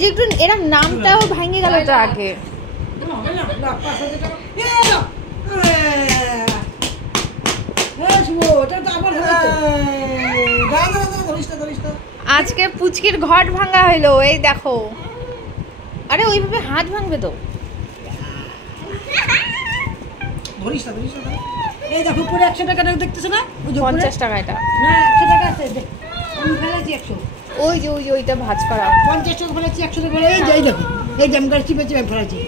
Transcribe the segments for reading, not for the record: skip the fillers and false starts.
এই যে একটু এরা নামটাও ভেঙে গেল তো আগে। আজকে পুচকির ঘট ভাঙা হইলো, এই দেখো। আরে ওইভাবে হাত ভাঙবে তো। এই দেখো পুরো 100 টাকা দেখতেছ না? 50 টাকা এটা না 100 টাকা আছে, আমি ফেলেছি 100। ওই যে ওইটা ভাঁজ করা 50 টাকা ফেলেছি, 100 টাকা এই যে, এই দেখো এই যে আমি চিপে চিপে ফেলেছি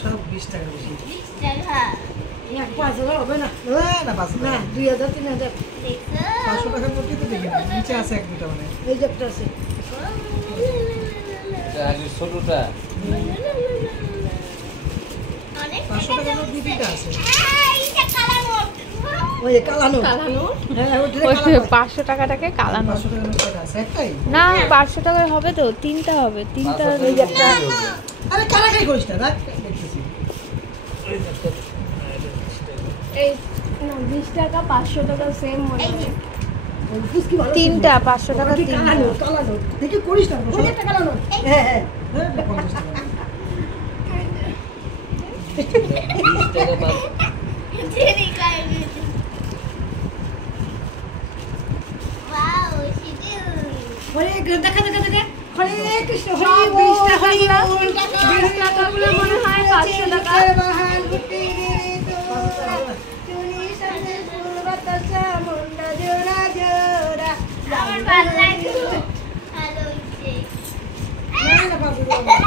সব 20 টাকা বেশি। 20 টাকা 5,000 হবে না? না 500 না 2,000 3,000 500 টাকার মধ্যে তো দেখি নিচে আছে এক দুটো মানে এই যে একটা আছে। আগে ছোটটা অনেক 500 টাকার মধ্যে দুইটা আছে। এইটা কালা নোট। ওই কালানো হ্যাঁ ওটা ওই কালানো 500 টাকাটাকে কালানো 500 টাকার মধ্যে আছে একটাই। না 500 টাকায় হবে তো, তিনটা হবে, তিনটা। এই যে একটা আরে কারাকারি করিস না রাখ দেখতেছি। এই না 20 টাকা 500 টাকা সেম মনে হয়। ওই ফুসকি ভালো তিনটা 500 টাকা তিনটা। কালানো দেখি করিস না ওই একটা কালানো হ্যাঁ হ্যাঁ হ্যাঁ 50 টাকা 20 টাকা বাদ তেরি কাই গেছে। ওয়াও শিজু। হরে দেখা হরে কৃষ্ণ হরে 20 টাকা হরে 20 টাকাগুলো মনে হয় 500 টাকা। বাহাল গুটি রে তোরা চুনি সামনে বাতাসা মুন্ডা জোড়া জোড়া আমার ভালো লাগে। ভালো হইছে। না বাবু 500 টাকা।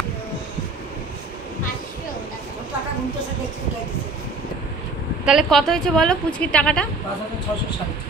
টাকা গুনতে সে দেখতে যাইতেছে। তাহলে কত হয়েছে বলো পুচকির টাকাটা? 5660